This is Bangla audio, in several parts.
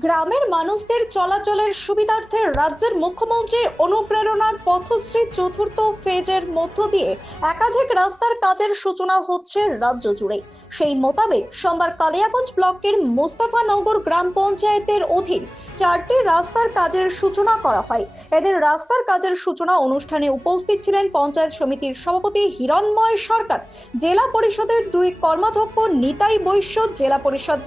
গ্রামের মানুষদের চলাচলের সুবিধার্থে রাজ্যের মুখ্যমন্ত্রীর অনুপ্রেরণার পথশ্রী চতুর্থ ফেজের মধ্য দিয়ে একাধিক রাস্তার কাজের সূচনা হচ্ছে রাজ্য জুড়ে। সেই মোতাবেক সোমবার কালিয়াগঞ্জ ব্লকের মোস্তাফানগর গ্রাম পঞ্চায়েতের অধীন 4টি রাস্তার কাজের সূচনা করা হয়। এদের রাস্তার কাজের সূচনা অনুষ্ঠানে উপস্থিত ছিলেন পঞ্চায়েত সমিতির সভাপতি হিরণময় সরকার, জেলা পরিষদের 2 কর্মাধ্যক্ষ নিতাই বৈশ্য, জেলা পরিষদ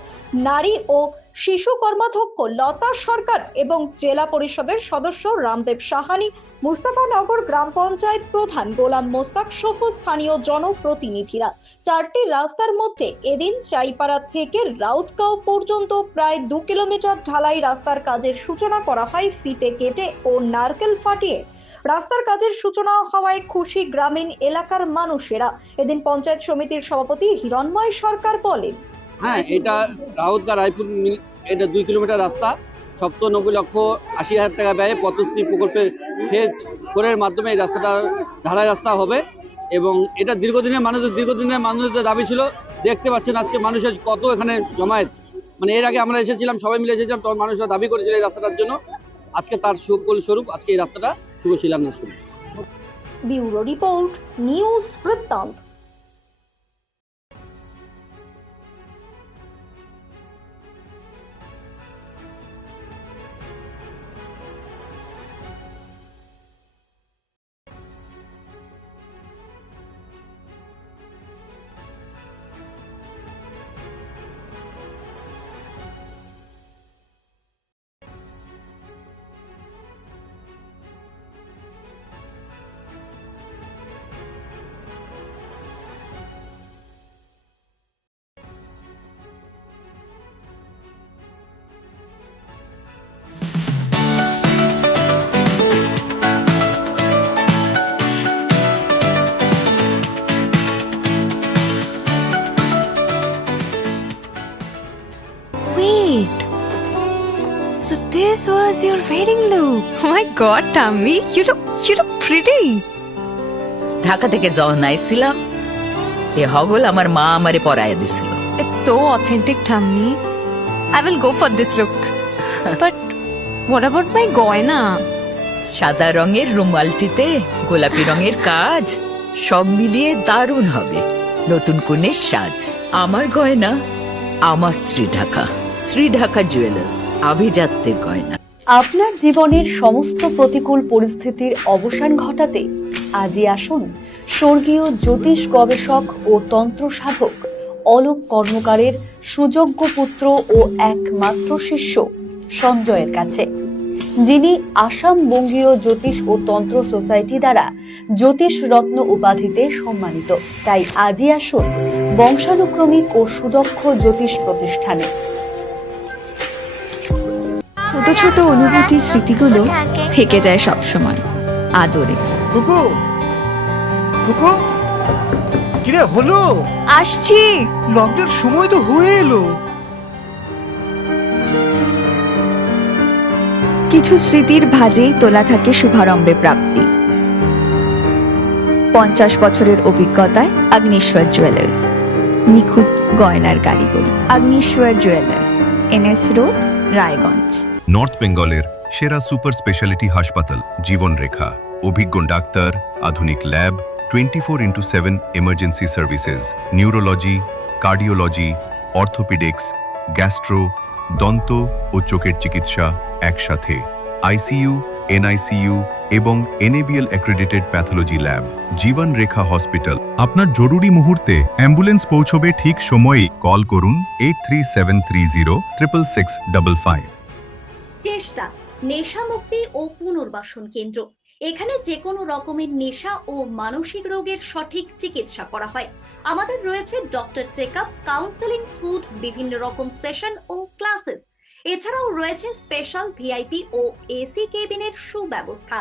নারী ও শিশু কর্মাধ্যক্ষ লতা সরকার এবং জেলা পরিষদের সদস্য রামদেব সাহানি, মুস্তাফানগর গ্রাম পঞ্চায়েত প্রধান গোলাম মোস্তাক সহ স্থানীয় জনপ্রতিনিধিরা। 4টি রাস্তার মধ্যে এদিন চাইপাড়া থেকে রাউতগাঁও পর্যন্ত প্রায় 2 কিলোমিটার ঢালাই রাস্তার কাজের সূচনা করা হয় ফিতে কেটে ও নারকেল ফাটিয়ে। রাস্তার কাজের সূচনা হওয়ায় খুশি গ্রামীণ এলাকার মানুষেরা। এদিন পঞ্চায়েত সমিতির সভাপতি হিরণময় সরকার বলেন, হ্যাঁ, এটা রাউতগাঁ রায়পুর এটা 2 কিলোমিটার রাস্তা 90,80,000 টাকা ব্যয়ে পথশ্রী প্রকল্পের ফেজ 4 এর মাধ্যমে এই রাস্তাটা ঢালাই রাস্তা হবে এবং এটা দীর্ঘদিনের মানুষদের দাবি ছিল। দেখতে পাচ্ছেন আজকে মানুষের কত এখানে জমায়েত, মানে এর আগে আমরা এসেছিলাম, সবাই মিলে এসেছিলাম, তখন মানুষরা দাবি করেছিল এই রাস্তাটার জন্য। আজকে তার সুফল স্বরূপ আজকে এই রাস্তাটা শুভ শিলান্যাস হলো। ব্যুরো রিপোর্ট, নিউজ বৃত্তান্ত। Wait. So this was your wedding look. Oh my god, Tammy, you look pretty. Dhaka থেকে যখন আইছিলাম এ হগল আমার মা আমারে পরাইয়া দিছিল। It's so authentic, Tammy. I will go for this look. But what about my goina? সাদা রঙের রুমালটিতে গোলাপি রঙের কাজ, সব মিলিয়ে দারুণ হবে নতুন কনের সাজ। আমার গয়না আমার শ্রী ঢাকা জুয়েলার্স, আভিজাত্যের গয়না। আপনার জীবনের সমস্ত প্রতিকূল পরিস্থিতির অবসান ঘটাতে আজই আসুন স্বর্গীয় জ্যোতিষ গবেষক ও তন্ত্র সাধক অলোক কর্মকারের সুযোগ্য পুত্র ও একমাত্র শিষ্য সঞ্জয়ের কাছে, যিনি আসাম বঙ্গীয় জ্যোতিষ ও তন্ত্র সোসাইটি দ্বারা জ্যোতিষ রত্ন উপাধিতে সম্মানিত। তাই আজই আসুন বংশানুক্রমিক ও সুদক্ষ জ্যোতিষ প্রতিষ্ঠানে। ছোট ছোট অনুভূতি স্মৃতিগুলো থেকে যায় সব সময় আদরে। কুকু কুকু কিরে হলো? আসছি। লকডাউন সময় তো হয়ে এলো। কিছু স্মৃতির ভাজেই তোলা থাকে শুভারম্ভে প্রাপ্তি। 50 বছরের অভিজ্ঞতায় অগ্নিশ্বর জুয়েলার্স, নিখুঁত গয়নার কারিগরি। Agnishwar jewellers, NS road, Raiganj. North বেঙ্গলের সেরা সুপার স্পেশালিটি হাসপাতাল জীবনরেখা, অভিজ্ঞ ডাক্তার, আধুনিক lab, 24x7 emergency services, neurology, cardiology, orthopaedics, gastro, দন্ত ও চোখের চিকিৎসা একসাথে, ICU, NICU এবং NABL accredited pathology lab. জীবনরেখা hospital. আপনার জরুরি মুহূর্তে অ্যাম্বুলেন্স পৌঁছবে ঠিক সময়েই। কল করুন 8373066555। চেষ্টা নেশা মুক্তি ও পুনর্বাসন কেন্দ্র। এখানে যে কোনো রকমের নেশা ও মানসিক রোগের সঠিক চিকিৎসা করা হয়। আমাদের রয়েছে ডক্টর চেকআপ, কাউন্সেলিং, ফুড, বিভিন্ন রকম সেশন ও ক্লাসেস। এছাড়াও রয়েছে স্পেশাল VIP ও AC কেবিনের সুব্যবস্থা।